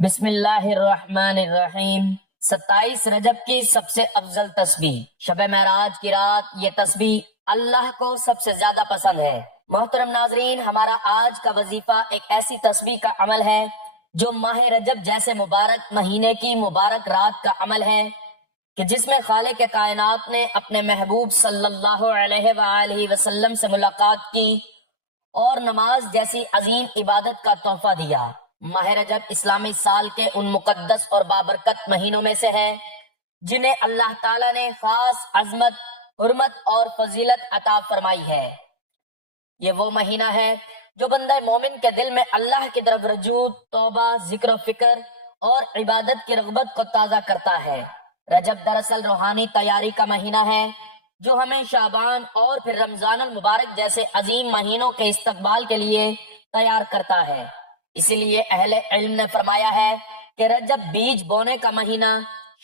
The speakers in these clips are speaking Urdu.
بسم اللہ الرحمن الرحیم 27 رجب کی سب سے افضل تسبیح شب معراج کی رات، یہ تسبیح اللہ کو سب سے زیادہ پسند ہے۔ محترم ناظرین، ہمارا آج کا وظیفہ ایک ایسی تسبیح کا عمل ہے جو ماہ رجب جیسے مبارک مہینے کی مبارک رات کا عمل ہے کہ جس میں خالق کائنات نے اپنے محبوب صلی اللہ علیہ وآلہ وسلم سے ملاقات کی اور نماز جیسی عظیم عبادت کا تحفہ دیا۔ ماہ رجب اسلامی سال کے ان مقدس اور بابرکت مہینوں میں سے ہے جنہیں اللہ تعالیٰ نے خاص عظمت، حرمت اور فضیلت عطا فرمائی ہے۔ یہ وہ مہینہ ہے جو بندہ مومن کے دل میں اللہ کی طرف رجوع، توبہ، ذکر و فکر اور عبادت کی رغبت کو تازہ کرتا ہے۔ رجب دراصل روحانی تیاری کا مہینہ ہے جو ہمیں شعبان اور پھر رمضان المبارک جیسے عظیم مہینوں کے استقبال کے لیے تیار کرتا ہے۔ اسی لیے اہل علم نے فرمایا ہے کہ رجب بیج بونے کا مہینہ،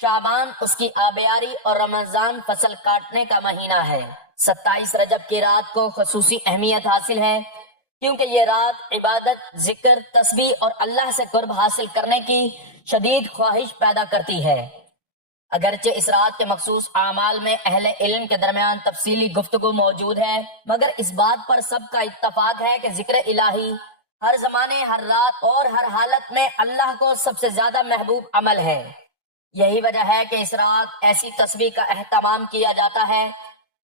شعبان اس کی آبیاری اور رمضان فصل کاٹنے کا مہینہ ہے۔ 27 رجب کی رات کو خصوصی اہمیت حاصل ہے کیونکہ یہ رات عبادت، ذکر، تسبیح اور اللہ سے قرب حاصل کرنے کی شدید خواہش پیدا کرتی ہے۔ اگرچہ اس رات کے مخصوص اعمال میں اہل علم کے درمیان تفصیلی گفتگو موجود ہے، مگر اس بات پر سب کا اتفاق ہے کہ ذکر الہی ہر زمانے، ہر رات اور ہر حالت میں اللہ کو سب سے زیادہ محبوب عمل ہے۔ یہی وجہ ہے کہ اس رات ایسی تسبیح کا اہتمام کیا جاتا ہے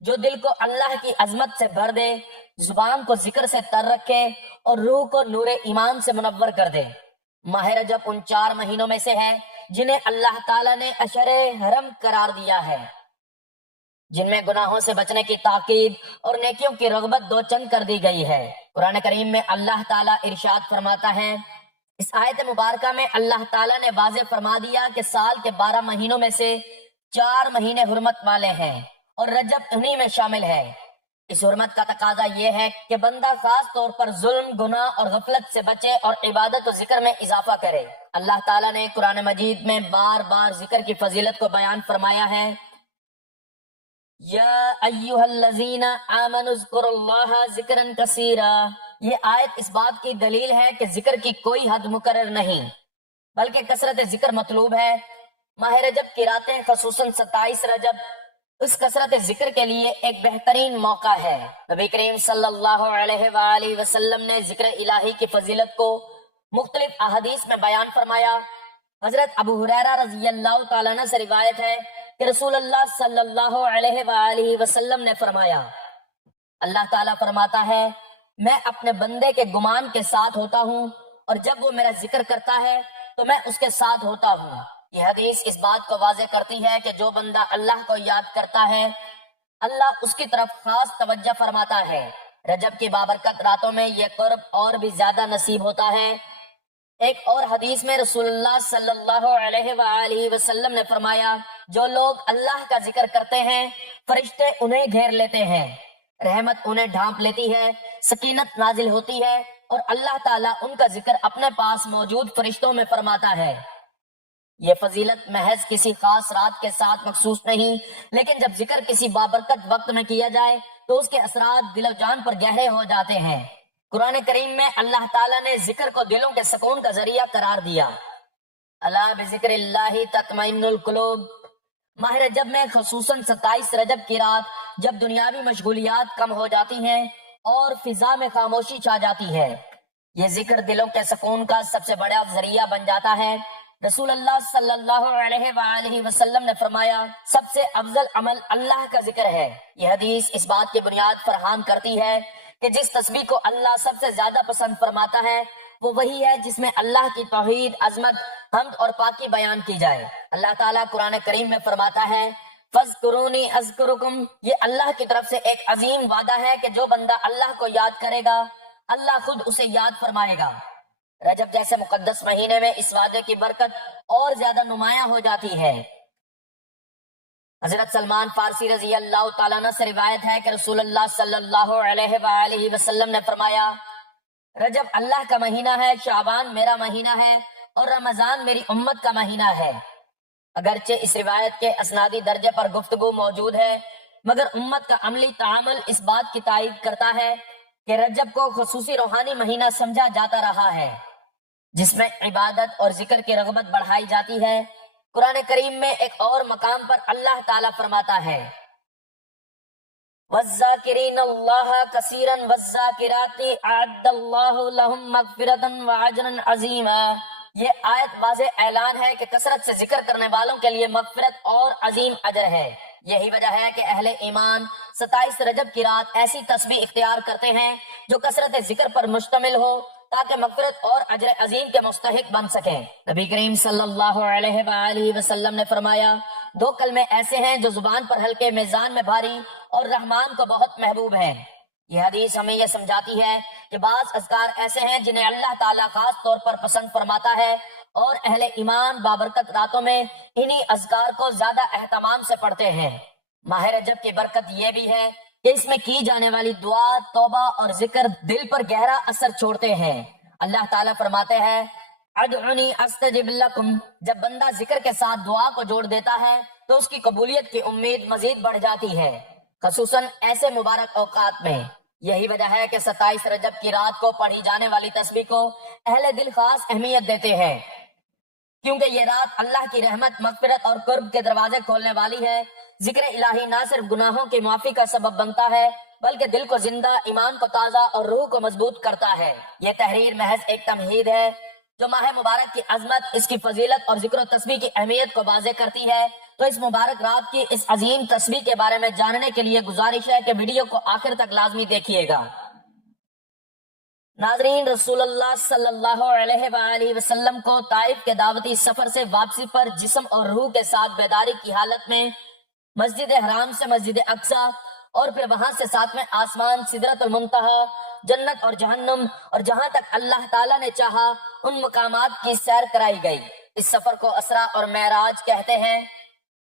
جو دل کو اللہ کی عظمت سے بھر دے، زبان کو ذکر سے تر رکھے اور روح کو نور ایمان سے منور کر دے۔ ماہ رجب ان 4 مہینوں میں سے ہے جنہیں اللہ تعالیٰ نے اشہر حرم قرار دیا ہے، جن میں گناہوں سے بچنے کی تاکید اور نیکیوں کی رغبت دو چند کر دی گئی ہے۔ قرآن کریم میں اللہ تعالیٰ ارشاد فرماتا ہے، اس آیت مبارکہ میں اللہ تعالیٰ نے واضح فرما دیا کہ سال کے 12 مہینوں میں سے 4 مہینے حرمت والے ہیں اور رجب انہی میں شامل ہے۔ اس حرمت کا تقاضا یہ ہے کہ بندہ خاص طور پر ظلم، گناہ اور غفلت سے بچے اور عبادت و ذکر میں اضافہ کرے۔ اللہ تعالیٰ نے قرآن مجید میں بار بار ذکر کی فضیلت کو بیان فرمایا ہے، یا ایہا الذین آمنوا اذکروا اللہ ذکرا کثیرا۔ یہ آیت اس بات کی دلیل ہے کہ ذکر کی کوئی حد مقرر نہیں بلکہ کثرت ذکر مطلوب ہے۔ ماہ رجب کی راتیں خصوصاً 27 رجب اس کثرت ذکر کے لیے ایک بہترین موقع ہے۔ نبی کریم صلی اللہ علیہ وآلہ وسلم نے ذکر الہی کی فضیلت کو مختلف احادیث میں بیان فرمایا۔ حضرت ابو ہریرہ رضی اللہ تعالیٰ عنہ سے روایت ہے کہ رسول اللہ صلی اللہ علیہ وآلہ وسلم نے فرمایا، اللہ تعالیٰ فرماتا ہے، میں اپنے بندے کے گمان کے ساتھ ہوتا ہوں اور جب وہ میرا ذکر کرتا ہے تو میں اس کے ساتھ ہوتا ہوں۔ یہ حدیث اس بات کو واضح کرتی ہے کہ جو بندہ اللہ کو یاد کرتا ہے، اللہ اس کی طرف خاص توجہ فرماتا ہے۔ رجب کی بابرکت راتوں میں یہ قرب اور بھی زیادہ نصیب ہوتا ہے۔ ایک اور حدیث میں رسول اللہ صلی اللہ علیہ وآلہ وسلم نے فرمایا، جو لوگ اللہ کا ذکر کرتے ہیں فرشتے انہیں گھیر لیتے ہیں، رحمت انہیں ڈھانپ لیتی ہے، سکینت نازل ہوتی ہے اور اللہ تعالیٰ ان کا ذکر اپنے پاس موجود فرشتوں میں فرماتا ہے۔ یہ فضیلت محض کسی خاص رات کے ساتھ مخصوص نہیں، لیکن جب ذکر کسی بابرکت وقت میں کیا جائے تو اس کے اثرات دل و جان پر گہرے ہو جاتے ہیں۔ قرآن کریم میں اللہ تعالیٰ نے ذکر کو دلوں کے سکون کا ذریعہ قرار دیا۔ الا بذکر اللہ تطمئن القلوب۔ ماہ رجب میں خصوصاً 27 رجب کی رات جب دنیاوی مشغولیات کم ہو جاتی ہیں اور فضا میں خاموشی چھا جاتی ہے، یہ ذکر دلوں کے سکون کا سب سے بڑا ذریعہ بن جاتا ہے۔ رسول اللہ صلی اللہ علیہ وآلہ وسلم نے فرمایا، سب سے افضل عمل اللہ کا ذکر ہے۔ یہ حدیث اس بات کی بنیاد فراہم کرتی ہے کہ جس تسبیح کو اللہ سب سے زیادہ پسند فرماتا ہے وہ وہی ہے جس میں اللہ کی توحید، عظمت، حمد اور پاکی بیان کی جائے۔ اللہ تعالیٰ قرآن کریم میں فرماتا ہے، فَاذْكُرُونِي أَذْكُرُكُمْ۔ یہ اللہ کی طرف سے ایک عظیم وعدہ ہے کہ جو بندہ اللہ کو یاد کرے گا اللہ خود اسے یاد فرمائے گا۔ رجب جیسے مقدس مہینے میں اس وعدے کی برکت اور زیادہ نمایاں ہو جاتی ہے۔ حضرت سلمان فارسی رضی اللہ تعالیٰ عنہ سے روایت ہے کہ رسول اللہ صلی اللہ علیہ وآلہ وسلم نے فرمایا، رجب اللہ کا مہینہ ہے، شعبان میرا مہینہ ہے اور رمضان میری امت کا مہینہ ہے۔ اگرچہ اس روایت کے اسنادی درجے پر گفتگو موجود ہے، مگر امت کا عملی تعامل اس بات کی تائید کرتا ہے کہ رجب کو خصوصی روحانی مہینہ سمجھا جاتا رہا ہے۔ جس میں عبادت اور ذکر کی رغبت بڑھائی جاتی ہے۔ قرآن کریم میں ایک اور مقام پر اللہ تعالیٰ فرماتا ہے وَالذَّاكِرِينَ اللَّهَ كَثِيرًا وَالذَّاكِرَاتِ أَعَدَّ اللَّهُ لَهُمْ مَغْفِرَةً وَأَجْرًا عَظِيمًا۔ یہ آیت واضح اعلان ہے کہ کثرت سے ذکر کرنے والوں کے لیے مغفرت اور عظیم اجر ہے۔ یہی وجہ ہے کہ اہل ایمان 27 رجب کی رات ایسی تسبیح اختیار کرتے ہیں جو کثرت ذکر پر مشتمل ہو تاکہ مغفرت اور اجر عظیم کے مستحق بن سکیں۔ نبی کریم صلی اللہ علیہ وآلہ وسلم نے فرمایا 2 کلمے ایسے ہیں جو زبان پر ہلکے میزان میں بھاری اور رحمان کو بہت محبوب ہیں۔ یہ حدیث ہمیں یہ سمجھاتی ہے کہ بعض اذکار ایسے ہیں جنہیں اللہ تعالیٰ خاص طور پر پسند فرماتا ہے اور اہل ایمان بابرکت راتوں میں انہی اذکار کو زیادہ اہتمام سے پڑھتے ہیں۔ ماہ رجب کی برکت یہ بھی ہے کہ اس میں کی جانے والی دعا، توبہ اور ذکر دل پر گہرا اثر چھوڑتے ہیں۔ اللہ تعالیٰ فرماتے ہیں ادعونی استجب لکم۔ جب بندہ ذکر کے ساتھ دعا کو جوڑ دیتا ہے تو اس کی قبولیت کی امید مزید بڑھ جاتی ہے، خصوصاً ایسے مبارک اوقات میں۔ یہی وجہ ہے کہ 27 رجب کی رات کو پڑھی جانے والی تسبیح کو اہل دل خاص اہمیت دیتے ہیں، کیونکہ یہ رات اللہ کی رحمت، مغفرت اور قرب کے دروازے کھولنے والی ہے۔ ذکر الہی نہ صرف گناہوں کی معافی کا سبب بنتا ہے بلکہ دل کو زندہ، ایمان کو تازہ اور روح کو مضبوط کرتا ہے۔ یہ تحریر محض ایک تمہید ہے جو ماہ مبارک کی عظمت، اس کی فضیلت اور ذکر و تسبیح کی اہمیت کو واضح کرتی ہے۔ تو اس مبارک رات کی اس عظیم تسبیح کے بارے میں جاننے کے لیے گزارش ہے کہ ویڈیو کو آخر تک لازمی دیکھیے گا۔ ناظرین، رسول اللہ صلی اللہ علیہ وآلہ وسلم کو طائف کے دعوتی سفر سے واپسی پر جسم اور روح کے ساتھ بیداری کی حالت میں مسجد حرام سے مسجد اقصی اور پھر وہاں سے 7ویں آسمان، سدرۃ المنتہا، جنت اور جہنم اور جہاں تک اللہ تعالیٰ نے چاہا ان مقامات کی سیر کرائی گئی۔ اس سفر کو اسرا اور معراج کہتے ہیں۔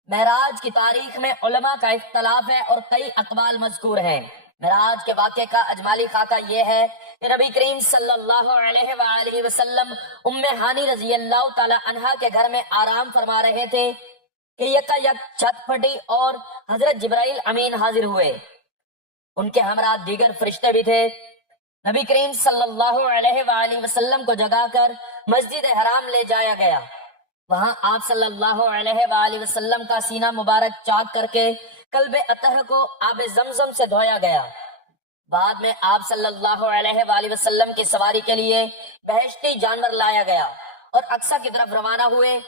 معراج کی تاریخ میں علماء کا اختلاف ہے اور کئی اقوال مذکور ہیں۔ معراج کے واقعے کا اجمالی خاکہ یہ ہے کہ نبی کریم صلی اللہ علیہ وآلہ وسلم ام ہانی رضی اللہ تعالی عنہا کے گھر میں آرام فرما رہے تھے کہ یکا یک چھت پھٹی اور حضرت جبرائیل امین حاضر ہوئے۔ ان کے ہمراہ دیگر فرشتے بھی تھے۔ نبی کریم صلی اللہ علیہ وآلہ وسلم کو جگا کر مسجد حرام لے جایا گیا۔ وہاں آپ صلی اللہ علیہ وآلہ وسلم کا سینہ مبارک چاک کر کے قلب اطہر کو آب زمزم سے دھویا گیا۔ بعد میں آپ صلی اللہ علیہ وآلہ وسلم کی سواری کے لیے بہشتی جانور لایا گیا اور اقصی کی طرف روانہ ہوئے۔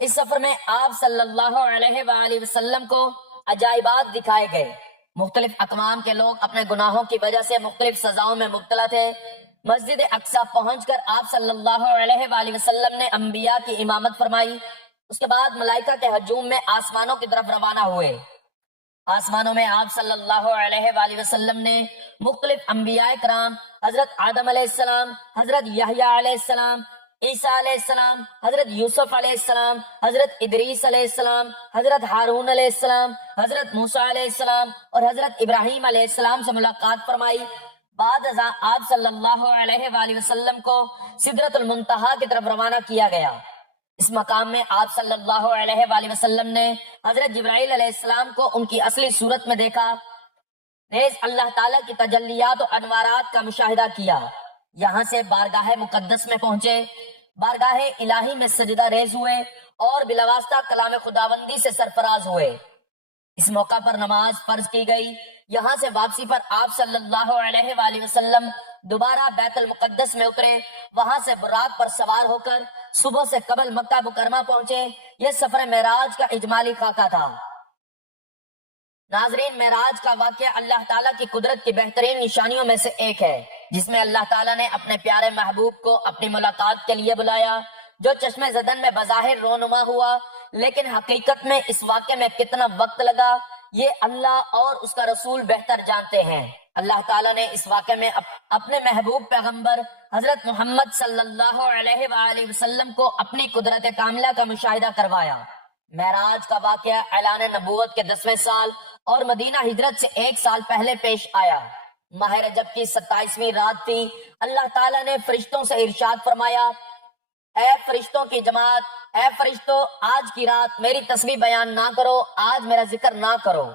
اس سفر میں آپ صلی اللہ علیہ وآلہ وسلم کو عجائبات دکھائے گئے۔ مختلف اقوام کے لوگ اپنے گناہوں کی وجہ سے مختلف سزاؤں میں مبتلا تھے۔ مسجد اقصی پہنچ کر آپ صلی اللہ علیہ وآلہ وسلم نے انبیاء کی امامت فرمائی۔ اس کے بعد ملائکہ کے ہجوم میں آسمانوں کی طرف روانہ ہوئے۔ آسمانوں میں آپ صلی اللہ علیہ وآلہ وسلم نے مختلف انبیاء کرام، حضرت آدم علیہ السلام، حضرت یحییٰ علیہ السلام، عیسیٰ علیہ السلام، حضرت یوسف علیہ السلام، حضرت ادریس علیہ السلام، حضرت ہارون علیہ السلام، حضرت موسیٰ علیہ السلام اور حضرت ابراہیم علیہ السلام سے ملاقات فرمائی۔ بعد ازاں آپ صلی اللہ علیہ وآلہ وسلم کو سدرۃ المنتہا کی طرف روانہ کیا گیا۔ اس مقام میں آپ صلی اللہ علیہ وآلہ وسلم نے حضرت جبرائیل علیہ السلام کو ان کی اصلی صورت میں دیکھا، نیز اللہ تعالیٰ کی تجلیات و انوارات کا مشاہدہ کیا۔ یہاں سے بارگاہ مقدس میں پہنچے، بارگاہ الہی میں سجدہ ریز ہوئے اور بلاواسطہ کلام خداوندی سے سرفراز ہوئے۔ اس موقع پر نماز فرض کی گئی۔ یہاں سے واپسی پر آپ صلی اللہ علیہ وآلہ وسلم دوبارہ بیت المقدس میں اترے۔ وہاں سے براق پر سوار ہو کر صبح سے قبل مکہ مکرمہ پہنچے۔ یہ سفر معراج کا اجمالی خاکہ تھا۔ ناظرین، معراج کا واقعہ اللہ تعالیٰ کی قدرت کی بہترین نشانیوں میں سے ایک ہے، جس میں اللہ تعالیٰ نے اپنے پیارے محبوب کو اپنی ملاقات کے لیے بلایا، جو چشم زدن میں بظاہر رونما ہوا، لیکن حقیقت میں اس واقعے میں کتنا وقت لگا یہ اللہ اور اس کا رسول بہتر جانتے ہیں۔ اللہ تعالیٰ نے اس واقعے میں اپنے محبوب پیغمبر حضرت محمد صلی اللہ علیہ وآلہ وسلم کو اپنی قدرت کاملہ کا مشاہدہ کروایا۔ معراج کا واقعہ اعلان نبوت کے 10ویں سال اور مدینہ ہجرت سے 1 سال پہلے پیش آیا۔ ماہ رجب کی 27ویں رات تھی۔ اللہ تعالیٰ نے فرشتوں سے ارشاد فرمایا، اے فرشتوں کی جماعت، اے فرشتوں، آج کی رات میری تسبیح بیان نہ کرو، آج میرا ذکر نہ کرو،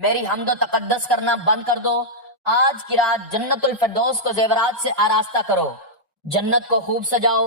میری حمد و تقدس کرنا بند کر دو۔ آج کی رات جنت الفردوس کو زیورات سے آراستہ کرو، جنت کو خوب سجاؤ،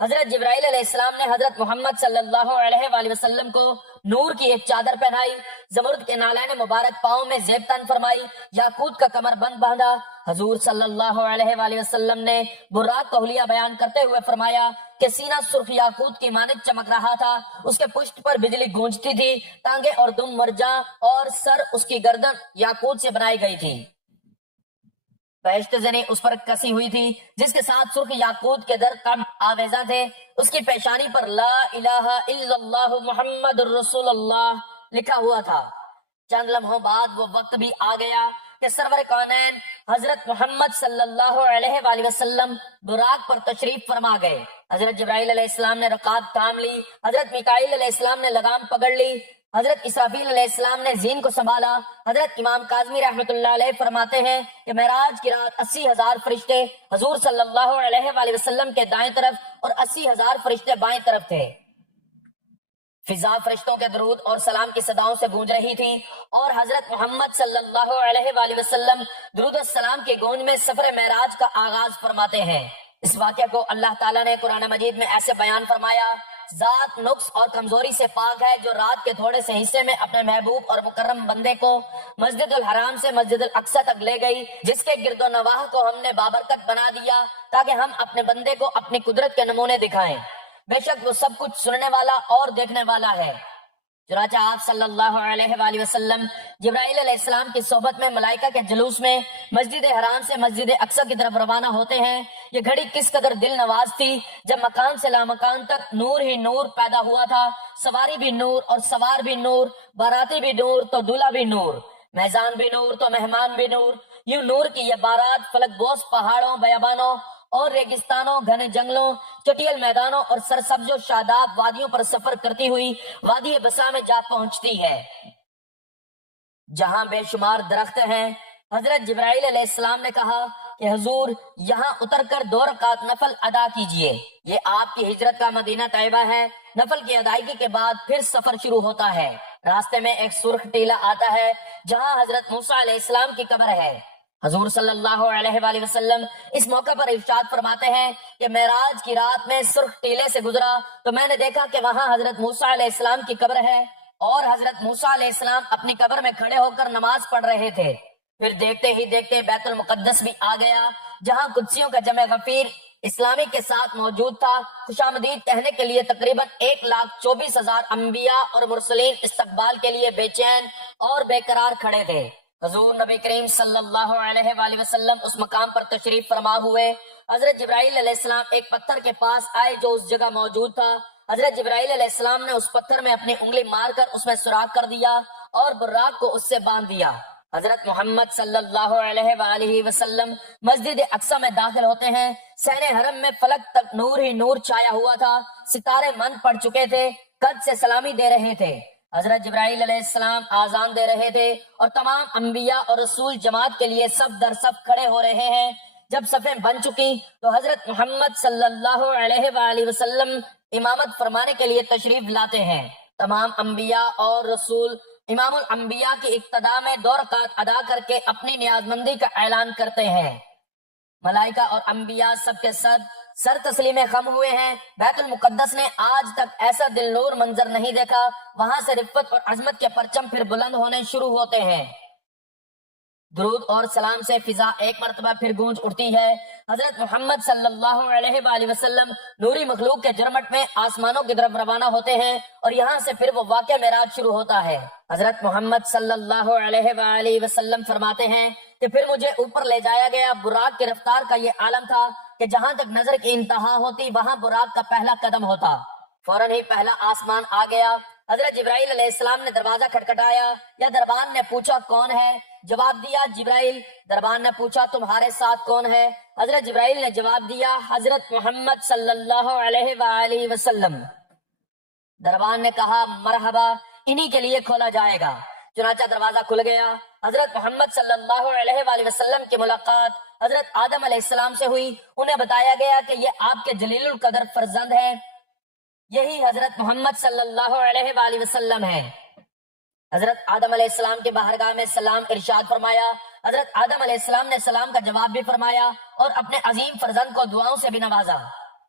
حضرت جبرائیل علیہ السلام نے حضرت محمد صلی اللہ علیہ وآلہ وسلم کو نور کی ایک چادر پہنائی، زمرد کے نالین مبارک پاؤں میں زیب تن فرمائی، یاقوت کا کمر بند باندھا۔ حضور صلی اللہ علیہ وآلہ وسلم نے براق کا حلیہ بیان کرتے ہوئے فرمایا کہ سینہ سرخ یاقوت کی مانند چمک رہا تھا، اس کے پشت پر بجلی گونجتی تھی، ٹانگیں اور دم مرجان اور سر اس کی گردن یاقوت سے بنائی گئی تھی۔ بہشت زنی اس پر کسی ہوئی تھی جس کے ساتھ سرخ یاقوت کے در کم آویزاں تھے، اس کی پیشانی پر لا الہ الا اللہ محمد الرسول اللہ لکھا ہوا تھا۔ چند لمحوں بعد وہ وقت بھی آ گیا کہ سرور کونین حضرت محمد صلی اللہ علیہ وآلہ وسلم براق پر تشریف فرما گئے۔ حضرت جبرائیل علیہ السلام نے رکعت تھام لی، حضرت میکائیل علیہ السلام نے لگام پکڑ لی، حضرت اسرافیل علیہ السلام نے زین کو سنبھالا۔ حضرت امام کاظمی رحمۃ اللہ علیہ فرماتے ہیں کہ معراج کی رات 80,000 فرشتے حضور صلی اللہ علیہ وآلہ وسلم کے دائیں طرف اور 80,000 فرشتے بائیں طرف تھے۔ فضا فرشتوں کے درود اور سلام کی صداؤں سے گونج رہی تھی اور حضرت محمد صلی اللہ علیہ وآلہ وسلم درود السلام کی گونج میں سفر معراج کا آغاز فرماتے ہیں۔ اس واقعہ کو اللہ تعالیٰ نے قرآن مجید میں ایسے بیان فرمایا: ذات نقص اور کمزوری سے پاک ہے جو رات کے تھوڑے سے حصے میں اپنے محبوب اور مکرم بندے کو مسجد الحرام سے مسجد الاقصی تک لے گئی، جس کے گرد و نواح کو ہم نے بابرکت بنا دیا تاکہ ہم اپنے بندے کو اپنی قدرت کے نمونے دکھائیں۔ بے شک وہ سب کچھ سننے والا اور دیکھنے والا ہے۔ چنانچہ آپ صلی اللہ علیہ وآلہ وسلم جبرائیل علیہ السلام کی صحبت میں ملائکہ کے جلوس میں مسجد حرام سے مسجد اقصی کی طرف روانہ ہوتے ہیں۔ یہ گھڑی کس قدر دل نواز تھی جب مکان سے لامکان تک نور ہی نور پیدا ہوا تھا، سواری بھی نور اور سوار بھی نور، باراتی بھی نور تو دولہا بھی نور، میزان بھی نور تو مہمان بھی نور۔ یوں نور کی یہ بارات فلک بوس پہاڑوں، بیابانوں اور ریگستانوں، گھنے جنگلوں، چٹیل میدانوں اور سرسبز و شاداب وادیوں پر سفر کرتی ہوئی وادی بسا میں جا پہنچتی ہے، جہاں بے شمار درخت ہیں۔ حضرت جبرائیل علیہ السلام نے کہا کہ حضور یہاں اتر کر 2 رکعت نفل ادا کیجئے۔ یہ آپ کی ہجرت کا مدینہ طیبہ ہے۔ نفل کی ادائیگی کے بعد پھر سفر شروع ہوتا ہے۔ راستے میں ایک سرخ ٹیلہ آتا ہے جہاں حضرت موسیٰ علیہ السلام کی قبر ہے۔ حضور صلی اللہ علیہ وآلہ وسلم اس موقع پر ارشاد فرماتے ہیں کہ معراج کی رات میں سرخ ٹیلے سے گزرا تو میں نے دیکھا کہ وہاں حضرت موسیٰ علیہ السلام کی قبر ہے اور حضرت موسیٰ علیہ السلام اپنی قبر میں کھڑے ہو کر نماز پڑھ رہے تھے۔ پھر دیکھتے ہی دیکھتے بیت المقدس بھی آ گیا جہاں قدسیوں کا جمع غفیر اسلامی کے ساتھ موجود تھا۔ خوش آمدید کہنے کے لیے تقریباً 1,24,000 انبیاء اور مرسلین استقبال کے لیے بے چین اور بے قرار کھڑے تھے۔ حضور نبی کریم صلی اللہ علیہ وآلہ وسلم اس مقام پر تشریف فرما ہوئے۔ حضرت جبرائیل علیہ السلام ایک پتھر کے پاس آئے جو اس جگہ موجود تھا۔ حضرت جبرائیل علیہ السلام نے اس پتھر میں اپنی انگلی مار کر اس میں سوراخ کر دیا اور براق کو اس سے باندھ دیا۔ حضرت محمد صلی اللہ علیہ وآلہ وسلم مسجد اقصی میں داخل ہوتے ہیں۔ صحن حرم میں فلک تک نور ہی نور چھایا ہوا تھا، ستارے مند پڑ چکے تھے، قد سے سلامی دے رہے تھے۔ حضرت جبرائیل علیہ السلام آذان دے رہے تھے اور تمام انبیاء اور رسول جماعت کے لیے صف در صف کھڑے ہو رہے ہیں۔ جب صفیں بن چکی تو حضرت محمد صلی اللہ علیہ وآلہ وسلم امامت فرمانے کے لیے تشریف لاتے ہیں۔ تمام انبیاء اور رسول امام الانبیاء کی اقتداء میں 2 رکعت ادا کر کے اپنی نیازمندی کا اعلان کرتے ہیں۔ ملائکہ اور انبیاء سب کے سب سر تسلیم خم ہوئے ہیں۔ بیت المقدس نے آج تک ایسا دل نور منظر نہیں دیکھا۔ وہاں سے رفت اور عظمت کے پرچم پھر بلند ہونے شروع ہوتے ہیں۔ درود اور سلام سے فضا ایک مرتبہ پھر گونج اٹھتی ہے۔ حضرت محمد صلی اللہ علیہ وآلہ وسلم نوری مخلوق کے جرمٹ میں آسمانوں کی طرف روانہ ہوتے ہیں اور یہاں سے پھر وہ واقعہ معراج شروع ہوتا ہے۔ حضرت محمد صلی اللہ علیہ وآلہ وسلم فرماتے ہیں کہ پھر مجھے اوپر لے جایا گیا۔ براق کی رفتار کا یہ عالم تھا کہ جہاں تک نظر کی انتہا ہوتی وہاں براق کا پہلا قدم ہوتا۔ فوراً ہی پہلا آسمان آ گیا۔ حضرت جبرائیل علیہ السلام نے دروازہ کھٹکھٹایا یا دربان نے پوچھا کون ہے؟ جواب دیا جبرائیل۔ دربان نے پوچھا تمہارے ساتھ کون ہے؟ حضرت جبرائیل نے جواب دیا حضرت محمد صلی اللہ علیہ وآلہ وسلم۔ دربان نے کہا مرحبا، انہی کے لیے کھولا جائے گا۔ چنانچہ دروازہ کھل گیا۔ حضرت محمد صلی اللہ علیہ وآلہ وسلم کی ملاقات حضرت آدم علیہ السلام سے ہوئی۔ انہیں بتایا گیا کہ یہ آپ کے جلیل القدر فرزند ہے، یہی حضرت محمد صلی اللہ علیہ وآلہ وسلم ہے۔ حضرت آدم علیہ السلام کے بارگاہ میں سلام ارشاد فرمایا۔ حضرت آدم علیہ السلام نے سلام کا جواب بھی فرمایا اور اپنے عظیم فرزند کو دعاؤں سے بھی نوازا۔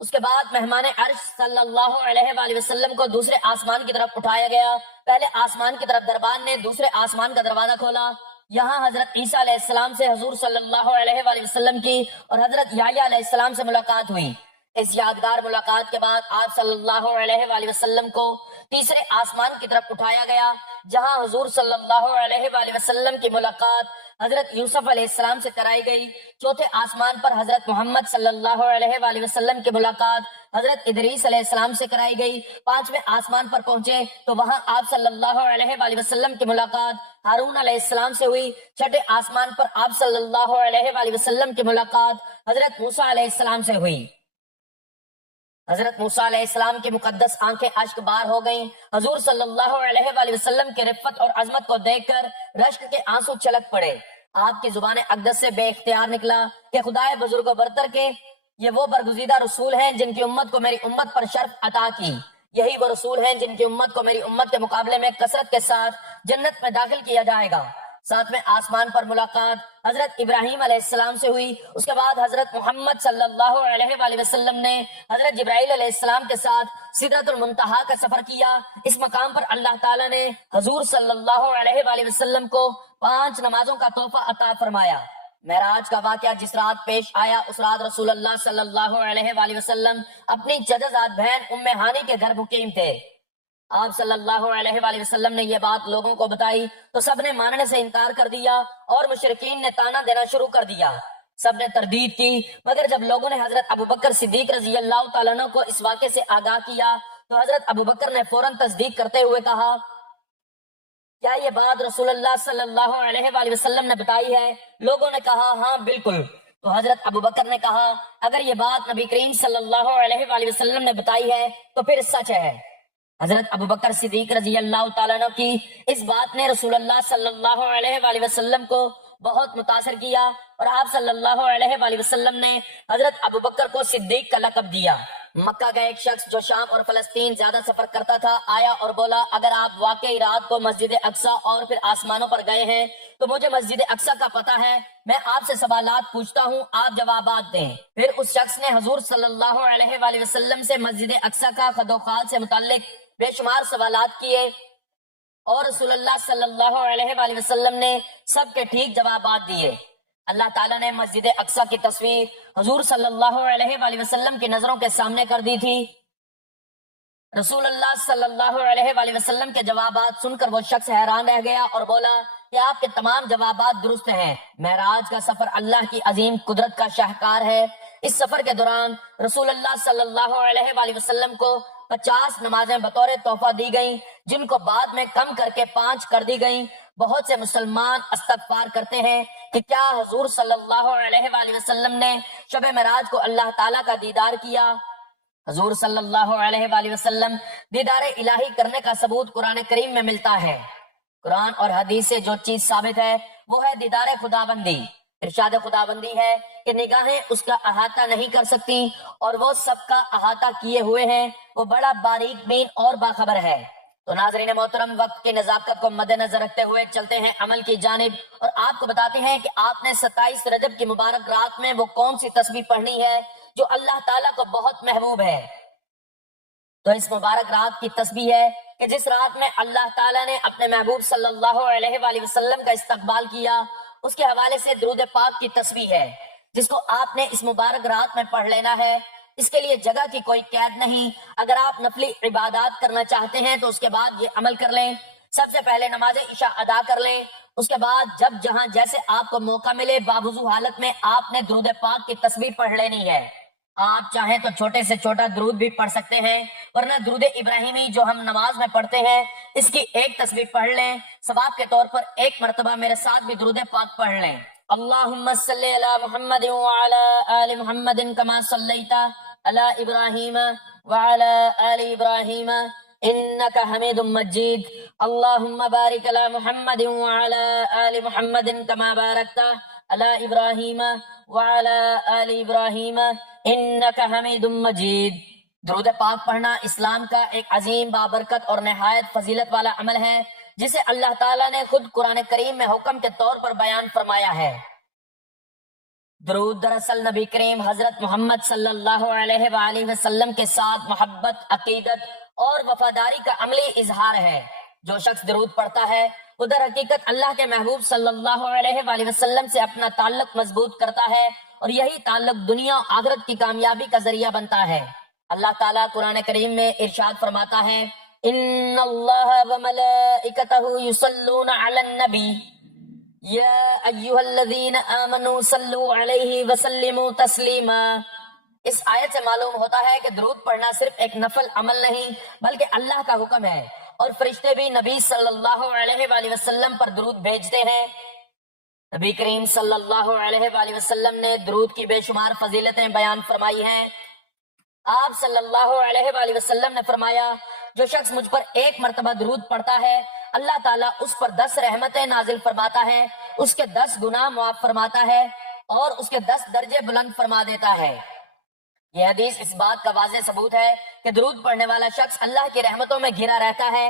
اس کے بعد مہمان عرش صلی اللہ علیہ وآلہ وسلم کو دوسرے آسمان کی طرف اٹھایا گیا. پہلے آسمان کی طرف دربان نے دوسرے آسمان کا دروازہ کھولا. یہاں حضرت عیسیٰ علیہ السلام سے حضور صلی اللہ علیہ وآلہ وسلم کی اور حضرت یحییٰ علیہ السلام سے ملاقات ہوئی. اس یادگار ملاقات کے بعد آپ صلی اللہ علیہ وآلہ وسلم کو تیسرے آسمان کی طرف اٹھایا گیا، جہاں حضور صلی اللہ علیہ وآلہ وسلم کی ملاقات حضرت یوسف علیہ السلام سے کرائی گئی. چوتھے آسمان پر حضرت محمد صلی اللہ علیہ وآلہ وسلم کی ملاقات حضرت ادریس علیہ السلام سے کرائی گئی. پانچویں آسمان پر پہنچے تو وہاں آپ صلی اللہ علیہ وآلہ وسلم کی ملاقات ہارون علیہ السلام سے ہوئی. چھٹے آسمان پر آپ صلی اللہ علیہ وآلہ وسلم کی ملاقات حضرت موسیٰ علیہ السلام سے ہوئی. حضرت موسیٰ علیہ السلام کی مقدس آنکھیں اشک بار ہو گئیں. حضور صلی اللہ علیہ وآلہ وسلم کی رفت اور عظمت کو دیکھ کر رشک کے آنسو چھلک پڑے. آپ کی زبان اقدس سے بے اختیار نکلا کہ خدائے بزرگ و برتر کے یہ وہ برگزیدہ رسول ہیں جن کی امت کو میری امت پر شرف عطا کی. یہی وہ رسول ہیں جن کی امت کو میری امت کے مقابلے میں کثرت کے ساتھ جنت میں داخل کیا جائے گا. ساتویں آسمان پر ملاقات حضرت ابراہیم علیہ السلام سے ہوئی. اس کے بعد حضرت محمد صلی اللہ علیہ وآلہ وسلم نے حضرت جبرائیل علیہ السلام کے ساتھ سدرۃ المنتہا کا سفر کیا. اس مقام پر اللہ تعالیٰ نے حضور صلی اللہ علیہ وآلہ وسلم کو 5 نمازوں کا تحفہ عطا فرمایا. معراج کا واقعہ جس رات پیش آیا اس رات رسول اللہ صلی اللہ علیہ وآلہ وسلم اپنی جدزاد بہن ام ہانی کے گھر مقیم تھے. آپ صلی اللہ علیہ وآلہ وسلم نے یہ بات لوگوں کو بتائی تو سب نے ماننے سے انکار کر دیا اور مشرکین نے تانا دینا شروع کر دیا. سب نے تردید کی، مگر جب لوگوں نے حضرت ابوبکر صدیق رضی اللہ تعالیٰ عنہ کو اس واقعے سے آگاہ کیا تو حضرت ابوبکر نے فوراً تصدیق کرتے ہوئے کہا، کیا یہ بات رسول اللہ صلی اللہ علیہ وآلہ وسلم نے بتائی ہے؟ لوگوں نے کہا ہاں بالکل. تو حضرت ابوبکر نے کہا، اگر یہ بات نبی کریم صلی اللہ علیہ وآلہ وسلم نے بتائی ہے تو پھر سچ ہے. حضرت ابوبکر صدیق رضی اللہ تعالیٰ عنہ کی اس بات نے رسول اللہ صلی اللہ علیہ وآلہ وسلم کو بہت متاثر کیا اور آپ صلی اللہ علیہ وآلہ وسلم نے حضرت ابوبکر کو صدیق کا لقب دیا. مکہ کا ایک شخص جو شام اور فلسطین زیادہ سفر کرتا تھا آیا اور بولا، اگر آپ واقعی رات کو مسجد اقصیٰ اور پھر آسمانوں پر گئے ہیں تو مجھے مسجد اقصیٰ کا پتہ ہے، میں آپ سے سوالات پوچھتا ہوں، آپ جوابات دیں. پھر اس شخص نے حضور صلی اللہ علیہ وآلہ وسلم سے مسجد اقصیٰ کا خد و خال سے متعلق بے شمار سوالات کیے اور رسول اللہ صلی اللہ علیہ وآلہ وسلم نے سب کے ٹھیک جوابات دیے. اللہ تعالیٰ نے مسجد اقصیٰ کی تصویر حضور صلی اللہ علیہ وآلہ وسلم کی نظروں کے سامنے کر دی تھی. رسول اللہ صلی اللہ علیہ وآلہ وسلم کے جوابات سن کر وہ شخص حیران رہ گیا اور بولا کہ آپ کے تمام جوابات درست ہیں. معراج کا سفر اللہ کی عظیم قدرت کا شاہکار ہے. اس سفر کے دوران رسول اللہ صلی اللہ علیہ وآلہ وسلم کو 50 نمازیں بطور تحفہ دی گئیں، جن کو بعد میں کم کر کے 5 کر دی گئیں. بہت سے مسلمان استغفار کرتے ہیں کہ کیا حضور صلی اللہ علیہ وآلہ وسلم نے شب معراج کو اللہ تعالیٰ کا دیدار کیا؟ حضور صلی اللہ علیہ وآلہ وسلم دیدار الہی کرنے کا ثبوت قرآن کریم میں ملتا ہے. قرآن اور حدیث سے جو چیز ثابت ہے وہ ہے دیدار خداوندی. ارشاد خداوندی ہے کہ نگاہیں اس کا احاطہ نہیں کر سکتی اور وہ سب کا احاطہ کیے ہوئے ہیں، وہ بڑا باریک بین اور باخبر ہے. تو ناظرین محترم، وقت کی نزاکت کو مد نظر رکھتے ہوئے چلتے ہیں عمل کی جانب اور آپ کو بتاتے ہیں کہ آپ نے 27 رجب کی مبارک رات میں وہ کون سی تسبیح پڑھنی ہے جو اللہ تعالیٰ کو بہت محبوب ہے. تو اس مبارک رات کی تسبیح ہے کہ جس رات میں اللہ تعالیٰ نے اپنے محبوب صلی اللہ علیہ وآلہ وسلم کا استقبال کیا، اس کے حوالے سے درود پاک کی تسبیح ہے جس کو آپ نے اس مبارک رات میں پڑھ لینا ہے. اس کے لیے جگہ کی کوئی قید نہیں. اگر آپ نفلی عبادات کرنا چاہتے ہیں تو اس کے بعد یہ عمل کر لیں. سب سے پہلے نماز عشاء ادا کر لیں. اس کے بعد جب جہاں جیسے آپ کو موقع ملے باوضو حالت میں آپ نے درود پاک کی تسبیح پڑھ لینی ہے. آپ چاہیں تو چھوٹے سے چھوٹا درود بھی پڑھ سکتے ہیں، ورنہ درود ابراہیمی جو ہم نماز میں پڑھتے ہیں اس کی ایک تسبیح پڑھ لیں. ثواب کے طور پر ایک مرتبہ میرے ساتھ بھی درود پاک پڑھ لیں. اللہم صلی علی محمد وعلی آل محمد کما صلیت علی ابراہیم وعلی آل ابراہیم انک حمید مجید. اللہم بارک علی محمد وعلی آل محمد کما بارکت علی ابراہیم وعلی آل ابراہیم انک حمید مجید. درود پاک پڑھنا اسلام کا ایک عظیم بابرکت اور نہایت فضیلت والا عمل ہے جسے اللہ تعالیٰ نے خود قرآن کریم میں حکم کے طور پر بیان فرمایا ہے. درود دراصل نبی کریم حضرت محمد صلی اللہ علیہ وآلہ وسلم کے ساتھ محبت، عقیدت اور وفاداری کا عملی اظہار ہے۔ جو شخص درود پڑھتا ہے وہ در حقیقت اللہ کے محبوب صلی اللہ علیہ وآلہ وسلم سے اپنا تعلق مضبوط کرتا ہے، اور یہی تعلق دنیا و آخرت کی کامیابی کا ذریعہ بنتا ہے۔ اللہ تعالیٰ قرآن کریم میں ارشاد فرماتا ہے، ان اللہ وملائکتہ یصلون علی النبی یا ایھا الذین آمنوا صلوا علیہ وسلموا تسلیما۔ اس آیت سے معلوم ہوتا ہے کہ درود پڑھنا صرف ایک نفل عمل نہیں بلکہ اللہ کا حکم ہے، اور فرشتے بھی نبی صلی اللہ علیہ وآلہ وسلم پر درود بھیجتے ہیں۔ نبی کریم صلی اللہ علیہ وآلہ وسلم نے درود کی بے شمار فضیلتیں بیان فرمائی ہیں۔ آپ صلی اللہ علیہ وآلہ وسلم نے فرمایا، جو شخص مجھ پر ایک مرتبہ درود پڑھتا ہے اللہ تعالیٰ اس پر 10 رحمتیں نازل فرماتا ہے، اس کے 10 گناہ معاف فرماتا ہے اور اس کے 10 درجے بلند فرما دیتا ہے۔ یہ حدیث اس بات کا واضح ثبوت ہے کہ درود پڑھنے والا شخص اللہ کی رحمتوں میں گھرا رہتا ہے۔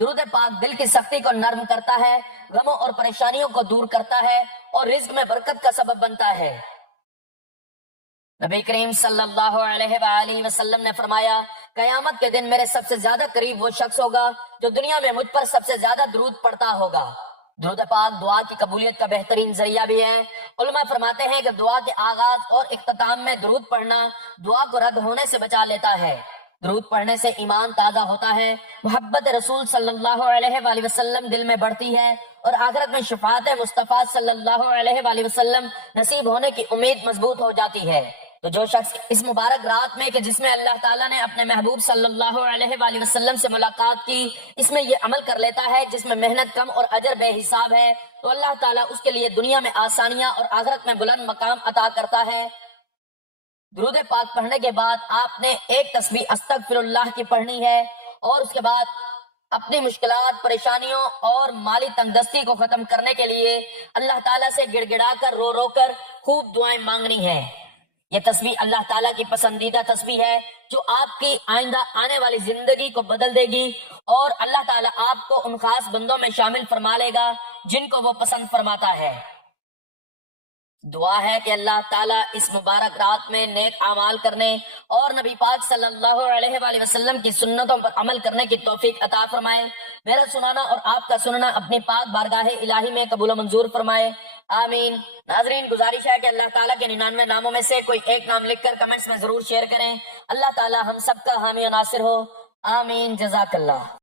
درود پاک دل کی سختی کو نرم کرتا ہے، غموں اور پریشانیوں کو دور کرتا ہے اور رزق میں برکت کا سبب بنتا ہے۔ نبی کریم صلی اللہ علیہ وآلہ وسلم نے فرمایا، قیامت کے دن میرے سب سے زیادہ قریب وہ شخص ہوگا جو دنیا میں مجھ پر سب سے زیادہ درود پڑھتا ہوگا۔ درود پاک دعا کی قبولیت کا بہترین ذریعہ بھی ہے۔ علماء فرماتے ہیں کہ دعا کے آغاز اور اختتام میں درود پڑھنا دعا کو رد ہونے سے بچا لیتا ہے۔ درود پڑھنے سے ایمان تازہ ہوتا ہے، محبت رسول صلی اللہ علیہ وآلہ وسلم دل میں بڑھتی ہے، اور آخرت میں شفاعت مصطفیٰ صلی اللہ علیہ وآلہ وسلم نصیب ہونے کی امید مضبوط ہو جاتی ہے۔ تو جو شخص اس مبارک رات میں کہ جس میں اللہ تعالیٰ نے اپنے محبوب صلی اللہ علیہ وآلہ وسلم سے ملاقات کی، اس میں یہ عمل کر لیتا ہے جس میں محنت کم اور اجر بے حساب ہے، تو اللہ تعالیٰ اس کے لیے دنیا میں آسانیاں اور آخرت میں بلند مقام عطا کرتا ہے۔ درود پاک پڑھنے کے بعد آپ نے ایک تسبیح استغفر اللہ کی پڑھنی ہے، اور اس کے بعد اپنی مشکلات، پریشانیوں اور مالی تنگ دستی کو ختم کرنے کے لیے اللہ تعالیٰ سے گڑ گڑا کر رو رو کر خوب دعائیں مانگنی ہے۔ یہ تسبیح اللہ تعالیٰ کی پسندیدہ تسبیح ہے جو آپ کی آئندہ آنے والی زندگی کو بدل دے گی، اور اللہ تعالیٰ آپ کو ان خاص بندوں میں شامل فرما لے گا جن کو وہ پسند فرماتا ہے۔ دعا ہے کہ اللہ تعالیٰ اس مبارک رات میں نیک اعمال کرنے اور نبی پاک صلی اللہ علیہ وآلہ وسلم کی سنتوں پر عمل کرنے کی توفیق عطا فرمائے۔ میرا سنانا اور آپ کا سننا اپنی پاک بارگاہ الہی میں قبول و منظور فرمائے، آمین۔ ناظرین، گزارش ہے کہ اللہ تعالیٰ کے 99 ناموں میں سے کوئی ایک نام لکھ کر کمنٹس میں ضرور شیئر کریں۔ اللہ تعالیٰ ہم سب کا حامی و ناصر ہو، آمین۔ جزاک اللہ۔